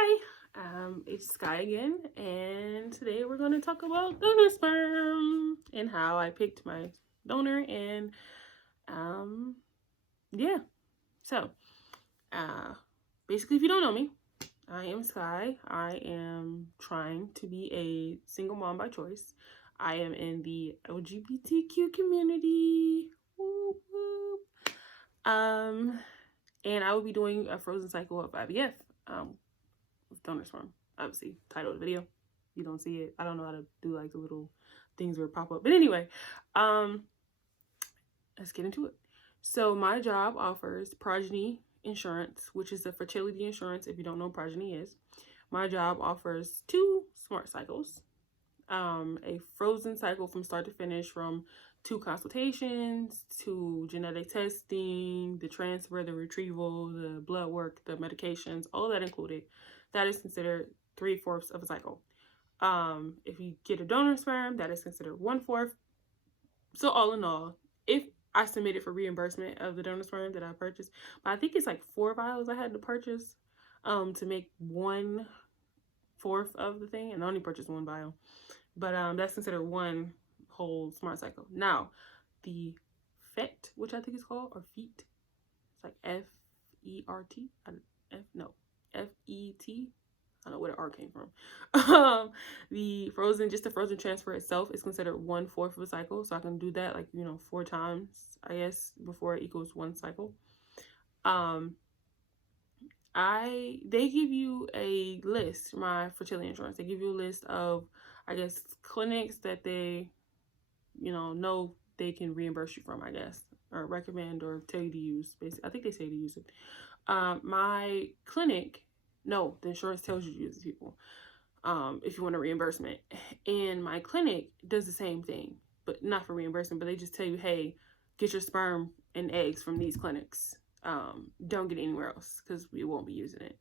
Hi, it's Sky again, and today we're going to talk about donor sperm and how I picked my donor, and yeah. So, uh, basically, if you don't know me, I am Sky. I am trying to be a single mom by choice. I am in the LGBTQ community. Whoop, whoop. And I will be doing a frozen cycle of IVF. With donor sperm. Obviously, title of the video. You don't see it. I don't know how to do like the little things where pop up. But anyway, let's get into it. So my job offers progeny insurance, which is a fertility insurance. If you don't know what progeny is, my job offers 2 smart cycles, a frozen cycle from start to finish, from 2 consultations to genetic testing, the transfer, the retrieval, the blood work, the medications, all of that included. That is considered 3/4 of a cycle. If you get a donor sperm, that is considered 1/4. So all in all, if I submitted for reimbursement of the donor sperm that I purchased, but I think it's like 4 vials I had to purchase to make 1/4 of the thing, and I only purchased 1 vial. But that's considered 1 whole smart cycle. Now, the FET, which I think it's called, or FET, it's like F-E-R-T, F-E-T. I don't know where the R came from. The frozen transfer itself is considered 1/4 of a cycle. So I can do that 4 times, I guess, before it equals 1 cycle. They give you a list, my fertility insurance. They give you a list of, I guess, clinics that they, know they can reimburse you from, I guess, or recommend or tell you to use. Basically, I think they say to use it. My clinic, no, the insurance tells you to use people if you want a reimbursement. And my clinic does the same thing, but not for reimbursement, but they just tell you, hey, get your sperm and eggs from these clinics. Don't get it anywhere else because we won't be using it.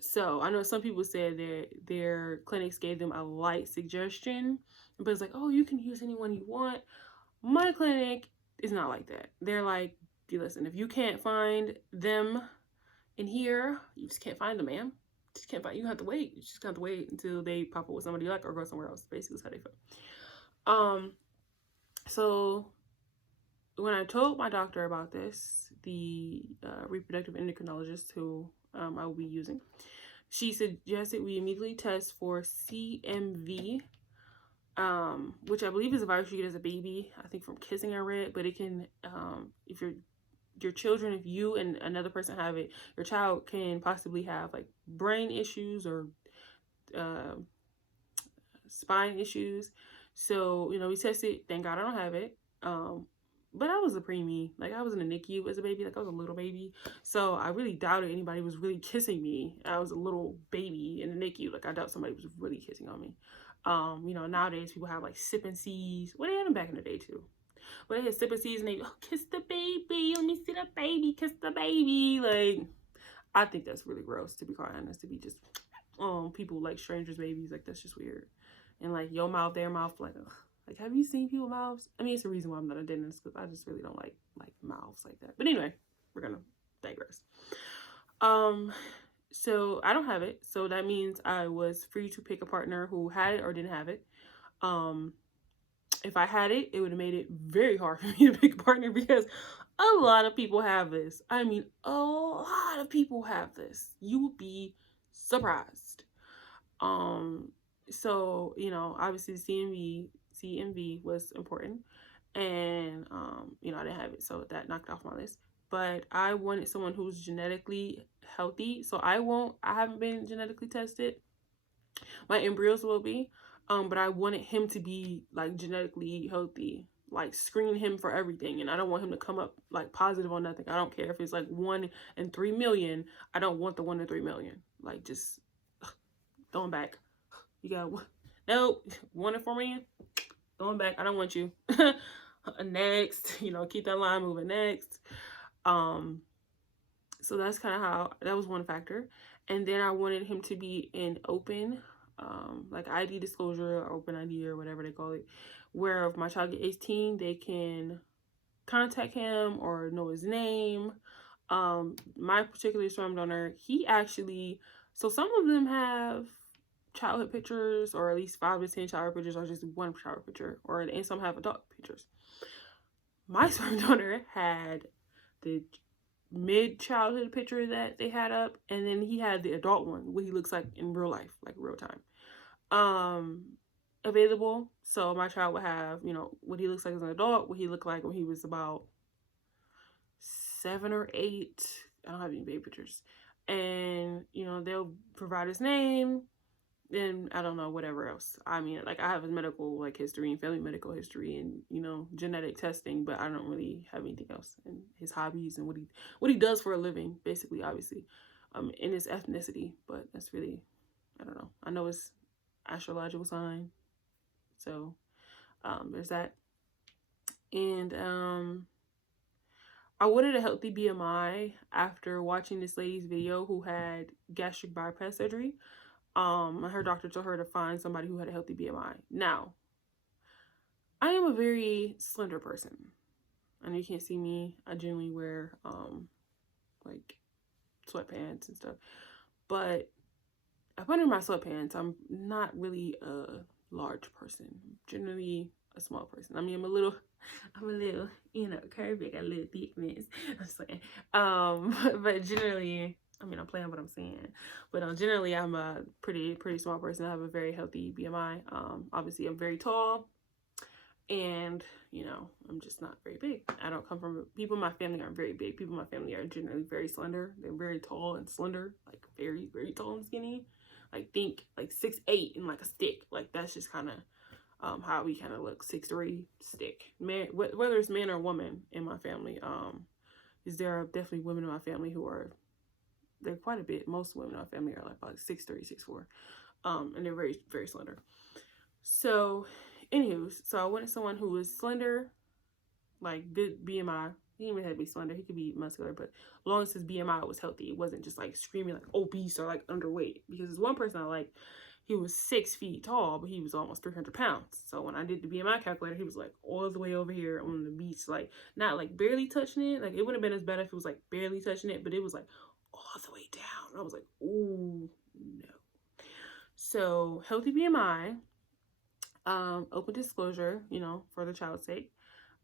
So I know some people said that their clinics gave them a light suggestion, but it's like, oh, you can use anyone you want. My clinic is not like that. They're like, listen, if you can't find them in here, you just can't find them, ma'am. Just can't find. You have to wait. You just have to wait until they pop up with somebody you like or go somewhere else. Basically, is how they feel. So when I told my doctor about this, the reproductive endocrinologist who I will be using, she suggested we immediately test for CMV, which I believe is a virus you get as a baby. I think from kissing, I read, but it can, if your children, if you and another person have it, your child can possibly have like brain issues or spine issues. So, we tested. Thank God I don't have it. But I was a preemie. Like, I was in the NICU as a baby. Like, I was a little baby. So I really doubted anybody was really kissing me. I was a little baby in the NICU. Like, I doubt somebody was really kissing on me. Nowadays people have like sip and sees. Well, they had them back in the day too. But they had sip and sees and they, oh, kiss the baby. Let me see the baby. Kiss the baby. Like, I think that's really gross, to be quite honest. To be just, people like strangers' babies. Like, that's just weird. And like your mouth, their mouth, like, ugh. Like, have you seen people's mouths? I mean, it's the reason why I'm not a dentist, because I just really don't like mouths like that. But anyway, we're gonna digress. So I don't have it, so that means I was free to pick a partner who had it or didn't have it. If I had it, it would have made it very hard for me to pick a partner, because a lot of people have this. I mean, a lot of people have this. You will be surprised. So, obviously CMV was important, and I didn't have it, so that knocked off my list. But I wanted someone who's genetically healthy, so I haven't been genetically tested. My embryos will be, but I wanted him to be like genetically healthy, like screen him for everything, and I don't want him to come up like positive on nothing. I don't care if it's like 1 in 3 million. I don't want the 1 in 3 million. Like, just going back. You got nope, 1 in 4 million. Going back. I don't want you. Next, keep that line moving. Next. So that's kind of how, that was one factor. And then I wanted him to be an open, like ID disclosure or open ID or whatever they call it, where if my child gets 18, they can contact him or know his name. My particular sperm donor, he actually, so some of them have childhood pictures, or at least 5 to 10 childhood pictures, or just one childhood picture, and some have adult pictures. My sperm donor had the mid-childhood picture that they had up, and then he had the adult one, what he looks like in real life, like real time, available. So my child would have, what he looks like as an adult, what he looked like when he was about 7 or 8. I don't have any baby pictures. And, they'll provide his name, and I don't know, whatever else. I mean, like, I have his medical, like, history and family medical history and, genetic testing, but I don't really have anything else. And his hobbies and what he does for a living, basically, obviously, in his ethnicity. But that's really, I don't know. I know his astrological sign. So, there's that. And, I wanted a healthy BMI after watching this lady's video who had gastric bypass surgery. Her doctor told her to find somebody who had a healthy BMI. Now, I am a very slender person. I know you can't see me. I generally wear, like, sweatpants and stuff. But up under my sweatpants, I'm not really a large person. I'm generally a small person. I mean, I'm a little, curvy. I got a little thickness. I'm just saying. But generally, I mean, I'm playing what I'm saying, but generally, I'm a pretty small person. I have a very healthy BMI. Obviously, I'm very tall, and I'm just not very big. I don't come from people in my family aren't very big. People in my family are generally very slender. They're very tall and slender, like very, very tall and skinny. Like, think like 6'8" and like a stick. Like, that's just kind of how we kind of look. 6'3" stick. Man, whether it's man or woman in my family, is there are definitely women in my family who are. They're quite a bit. Most women in our family are like about 6'3", 6'4", and they're very, very slender. So, anywho, so I wanted someone who was slender, like good BMI. He didn't even have to be slender. He could be muscular, but as long as his BMI was healthy, it wasn't just like screaming like obese or like underweight. Because there's one person I like, he was 6 feet tall, but he was almost 300 pounds. So when I did the BMI calculator, he was like all the way over here on the beach, like not like barely touching it. Like, it wouldn't have been as bad if it was like barely touching it, but it was like all the way down. I was like, ooh, no. So, healthy BMI, open disclosure, for the child's sake.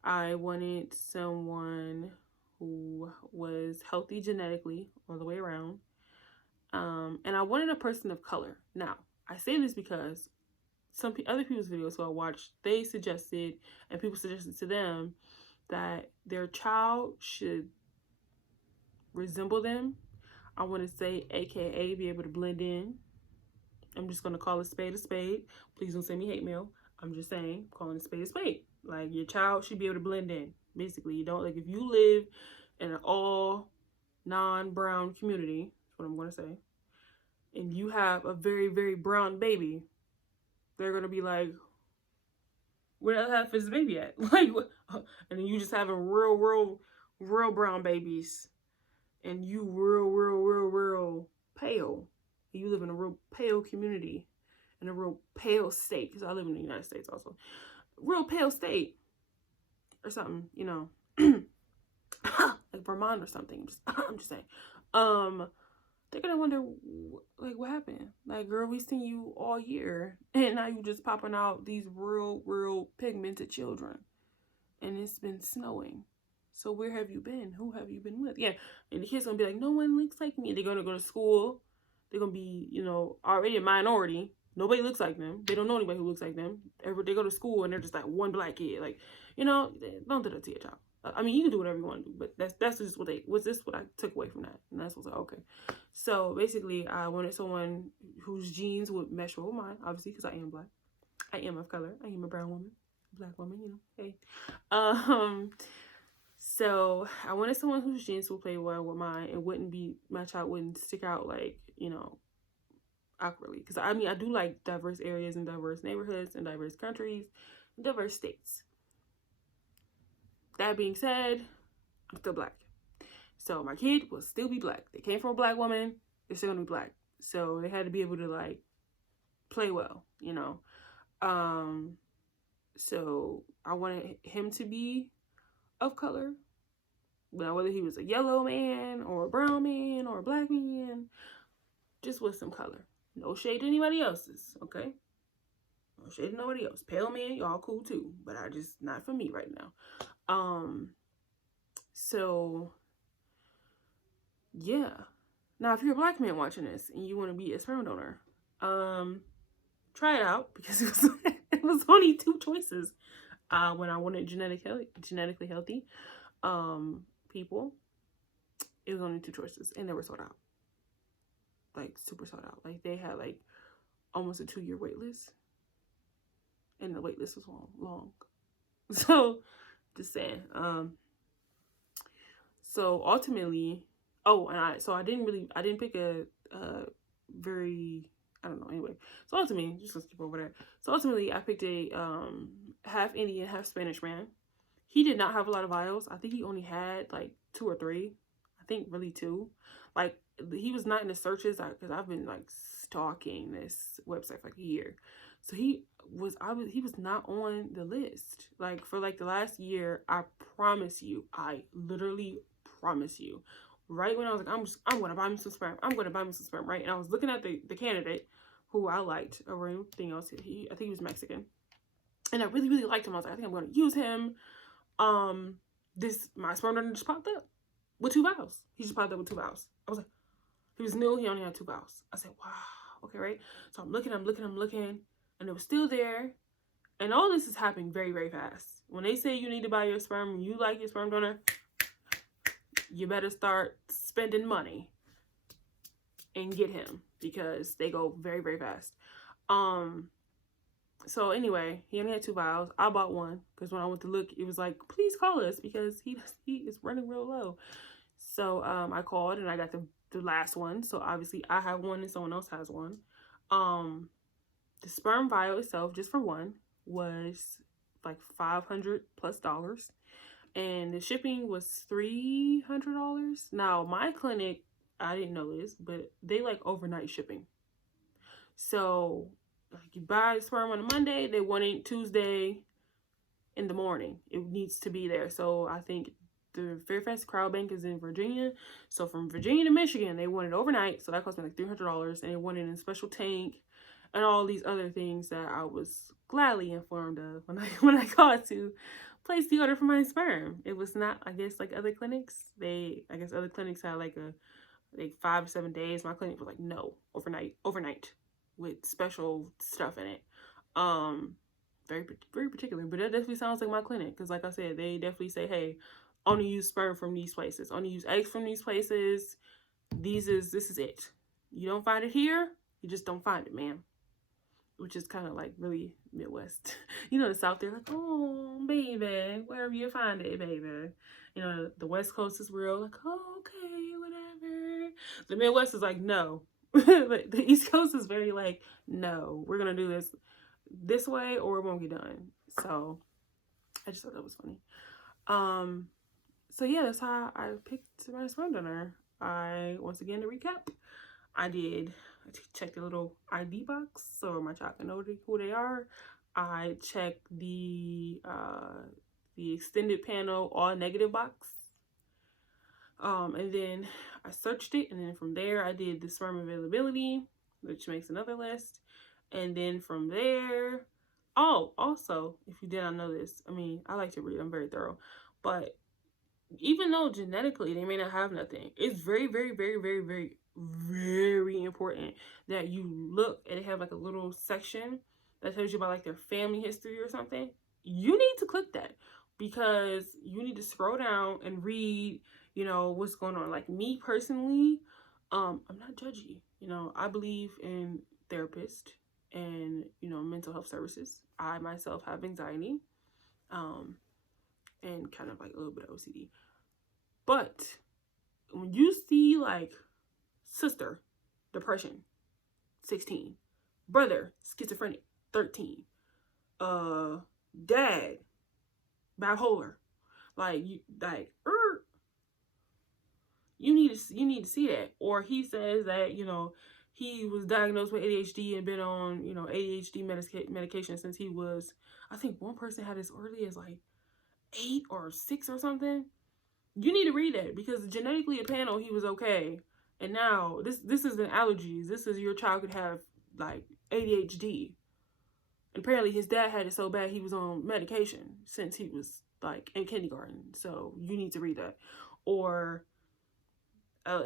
I wanted someone who was healthy genetically all the way around. And I wanted a person of color. Now, I say this because some other people's videos who I watched, they suggested, and people suggested to them, that their child should resemble them. I want to say, AKA, be able to blend in. I'm just going to call a spade a spade. Please don't send me hate mail. I'm just saying, calling a spade a spade. Like, your child should be able to blend in. Basically, you don't, like, if you live in an all non-brown community, that's what I'm going to say, and you have a very, very brown baby, they're going to be like, where the half is the baby at? Like, what? And then you just having real brown babies, and you real pale. You live in a real pale community, in a real pale state, because I live in the United States also. Real pale state, or something, like Vermont or something. I'm just saying. They're gonna wonder, like, what happened? Like, girl, we seen you all year, and now you just popping out these real pigmented children, and it's been snowing. So where have you been? Who have you been with? Yeah, and the kids gonna be like, no one looks like me. They're gonna go to school. They're gonna be, already a minority. Nobody looks like them. They don't know anybody who looks like them. They go to school and they're just like one black kid. Like, don't do that to your child. I mean, you can do whatever you want to do, but that's just what I took away from that. And that's what's like, okay. So basically, I wanted someone whose genes would mesh with mine, obviously, because I am black. I am of color. I am a brown woman, black woman, hey. So I wanted someone whose genes would play well with mine, and my child wouldn't stick out like, awkwardly. Because I mean, I do like diverse areas and diverse neighborhoods and diverse countries and diverse states. That being said, I'm still black. So my kid will still be black. They came from a black woman. They're still gonna be black. So they had to be able to like play well, So I wanted him to be of color, Now, whether he was a yellow man or a brown man or a black man, just with some color. No shade to anybody else's, okay? No shade to nobody else. Pale man, y'all cool too, but I just not for me right now. So yeah. Now, if you're a black man watching this and you want to be a sperm donor, try it out, because it was only 2 choices when I wanted genetically healthy people. It was only 2 choices, and they were sold out, like super sold out. Like they had like almost a 2-year wait list, and the wait list was long. So just saying. So ultimately, I didn't pick a very, I don't know, anyway. So ultimately, just let's skip over that. So ultimately, I picked a half Indian, half Spanish man. He did not have a lot of vials. I think he only had like 2 or 3. I think really 2. Like, he was not in the searches, because I've been like stalking this website for like a year. So he was not on the list. Like, for like the last year, I literally promise you, right when I was like, I'm gonna buy me some sperm, right? And I was looking at the candidate who I liked over anything else. I think he was Mexican, and I really, really liked him. I was like, I think I'm gonna use him. My sperm donor just popped up with 2 vials. He just popped up with 2 vials. I was like, he was new, he only had 2 vials. I said, wow, okay, right? So I'm looking, and it was still there. And all this is happening very, very fast. When they say you need to buy your sperm, you like your sperm donor, you better start spending money and get him, because they go very, very fast. So anyway, he only had 2 vials. I bought one, because when I went to look, it was like, please call us, because he is running real low. So I called, and I got the last one. So obviously I have one and someone else has one. The sperm vial itself, just for one, was like $500+ and the shipping was $300. Now, my clinic, I didn't know this, but they like overnight shipping. So like, you buy sperm on a Monday, they want it Tuesday in the morning. It needs to be there. So I think the Fairfax Crowd Bank is in Virginia. So from Virginia to Michigan, they want it overnight. So that cost me like $300, and they want it in a special tank and all these other things that I was gladly informed of when I called to place the order for my sperm. It was not, I guess, like other clinics. I guess other clinics had like 5 to 7 days. My clinic was like, no, overnight with special stuff in it. Very, very particular, but that definitely sounds like my clinic, because like I said, they definitely say, hey, only use sperm from these places, only use eggs from these places. This is it. You don't find it here, you just don't find it, man. Which is kind of like really Midwest. You know, the South, they're like, oh, baby, wherever you find it, baby. You know, the West Coast is real, like, oh, okay, whatever. The Midwest is like, no. The East Coast is very like, no, we're going to do this way or it won't get done. So I just thought that was funny. So yeah, that's how I picked my sperm donor. Once again, to recap, I checked the little ID box so my child can know who they are. I checked the extended panel all negative box. And then I searched it, and then from there I did the sperm availability, which makes another list. And then from there, also, if you did not know this, I mean, I like to read, I'm very thorough, but even though genetically they may not have nothing, it's very, very, very, very, very, very important that you look and they have like a little section that tells you about like their family history or something. You need to click that, because you need to scroll down and read, you know, what's going on. Like me personally, I'm not judgy. You know, I believe in therapists and, you know, mental health services. I myself have anxiety, and kind of like a little bit of OCD. But when you see like sister, depression, 16, brother, schizophrenic, 13, dad, bipolar, you need to see that. Or he says that, you know, he was diagnosed with ADHD and been on, you know, ADHD medication since he was, I think one person had as early as like 8 or 6 or something. You need to read that because genetically a panel he was okay, and now this isn't allergies. This is your child could have like ADHD. And apparently his dad had it so bad he was on medication since he was like in kindergarten. So you need to read that. Or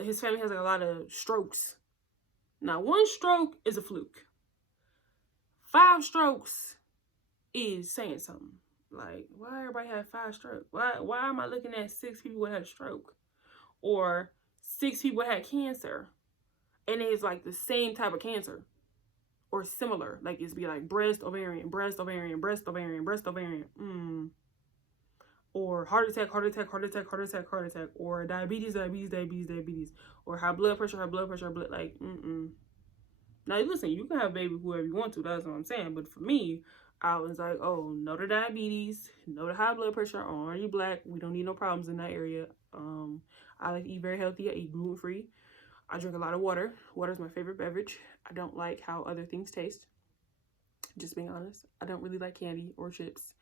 his family has like a lot of strokes. Now, one stroke is a fluke. 5 strokes is saying something. Like, why everybody have 5 strokes? Why am I looking at 6 people who had a stroke? Or 6 people had cancer. And it's like the same type of cancer. Or similar. Like it's be like breast, ovarian, breast, ovarian, breast, ovarian, breast, ovarian. Or heart attack, heart attack, heart attack, heart attack, heart attack. Or diabetes, diabetes, diabetes, diabetes. Or high blood pressure, blood. Like, Now, listen, you can have a baby whoever you want to. That's what I'm saying. But for me, I was like, oh, no to diabetes, no to high blood pressure. I'm already black. We don't need no problems in that area. I like to eat very healthy. I eat gluten-free. I drink a lot of water. Water is my favorite beverage. I don't like how other things taste. Just being honest. I don't really like candy or chips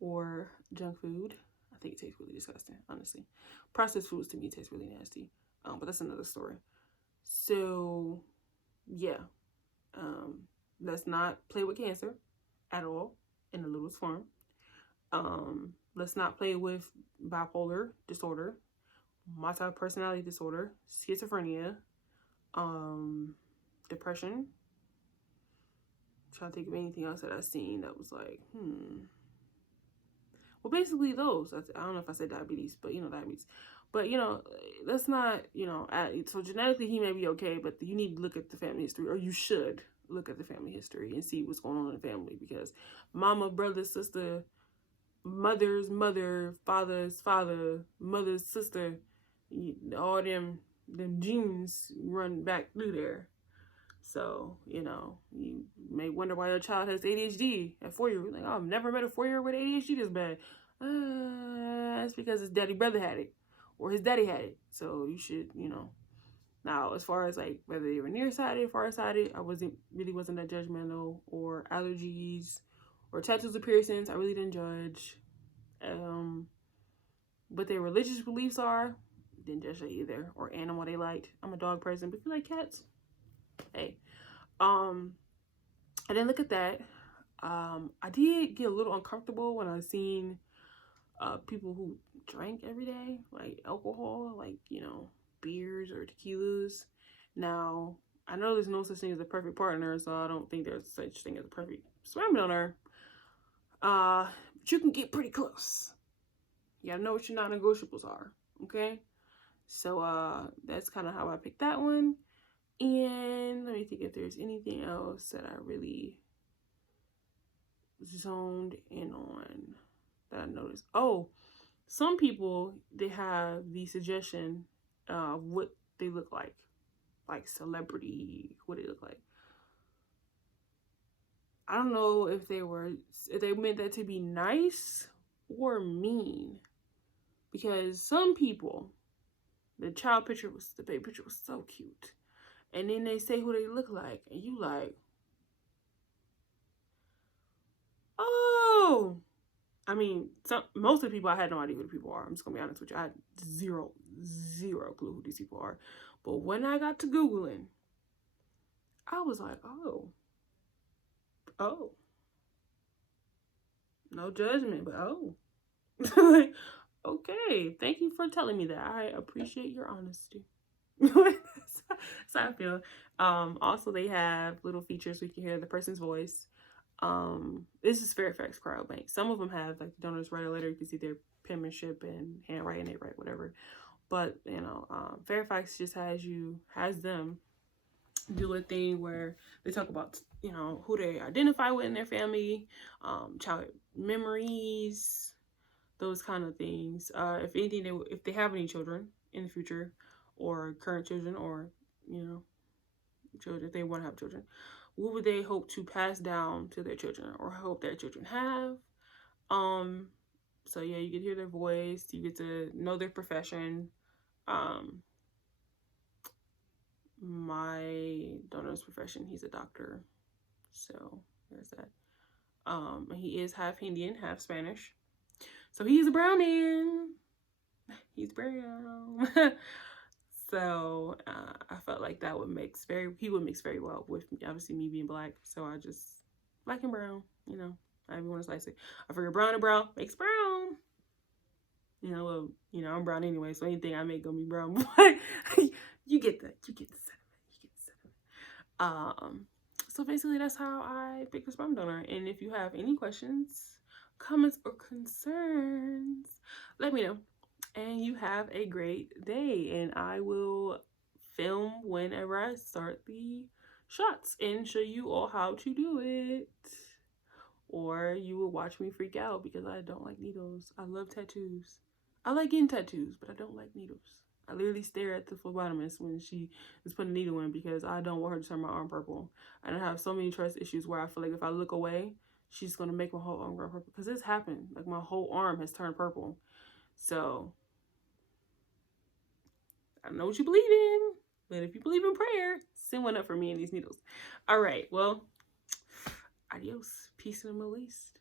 or junk food. I think it tastes really disgusting, honestly. Processed foods to me taste really nasty. But that's another story. So, yeah. Let's not play with cancer at all in the littlest form. Let's not play with bipolar disorder, multi-personality disorder, schizophrenia, depression. I'm trying to think of anything else that I've seen that was like, Well, basically those. I don't know if I said diabetes, but diabetes. But let's not, so genetically he may be okay, but you need to look at the family history, or you should look at the family history and see what's going on in the family, because mama, brother, sister, mother's mother, father's father, mother's sister, all them genes run back through there. So, you may wonder why your child has ADHD at 4 years. Like, oh, I've never met a 4-year-old with ADHD this bad. That's because his daddy brother had it, or his daddy had it. So you should, Now, as far as like whether they were nearsighted, farsighted, I wasn't that judgmental. Or allergies, or tattoos or piercings, I really didn't judge. What their religious beliefs are, didn't judge that either. Or animal they liked. I'm a dog person, but if you like cats, hey. I didn't look at that. I did get a little uncomfortable when I seen people who drank every day, like alcohol, like beers or tequilas. Now, I know there's no such thing as a perfect partner, so I don't think there's such thing as a perfect sperm donor. But you can get pretty close. You gotta know what your non-negotiables are, okay? So that's kind of how I picked that one. And let me think if there's anything else that I really zoned in on that I noticed. Oh, some people, they have the suggestion of what they look like celebrity, what they look like. I don't know if they meant that to be nice or mean, because some people, the baby picture was so cute, and then they say who they look like, and you like, oh. I mean, most of the people, I had no idea who the people are. I'm just gonna be honest with you. I had zero clue who these people are. But when I got to Googling, I was like, oh. No judgment, but oh. Like, okay, thank you for telling me that. I appreciate your honesty. That's how I feel. Also, they have little features where you can hear the person's voice. This is Fairfax Cryobank. Some of them have like the donors write a letter, you can see their penmanship and handwriting, they write whatever. But Fairfax just has them do a thing where they talk about who they identify with in their family, childhood memories, those kind of things. If anything, if they have any children in the future, or current children, or children, if they want to have children, what would they hope to pass down to their children, or hope their children have? So yeah, you get to hear their voice, you get to know their profession. My donor's profession, he's a doctor, so there's that. He is half Indian, half Spanish, so he's a brown man. He's brown. So I felt like that would he would mix very well with me, obviously me being black. So I just black and brown, you know. I even want to slice it. I figure brown and brown makes brown. You know, well, you know, I'm brown anyway, so anything I make gonna be brown. But you get the sentiment. So basically that's how I pick a sperm donor. And if you have any questions, comments, or concerns, let me know. And you have a great day. And I will film whenever I start the shots and show you all how to do it. Or you will watch me freak out because I don't like needles. I love tattoos. I like getting tattoos, but I don't like needles. I literally stare at the phlebotomist when she is putting a needle in because I don't want her to turn my arm purple. And I have so many trust issues where I feel like if I look away, she's going to make my whole arm go purple. Because this happened. Like, my whole arm has turned purple. So, I don't know what you believe in. But if you believe in prayer, send one up for me and these needles. All right. Well, adios. Peace in the Middle East.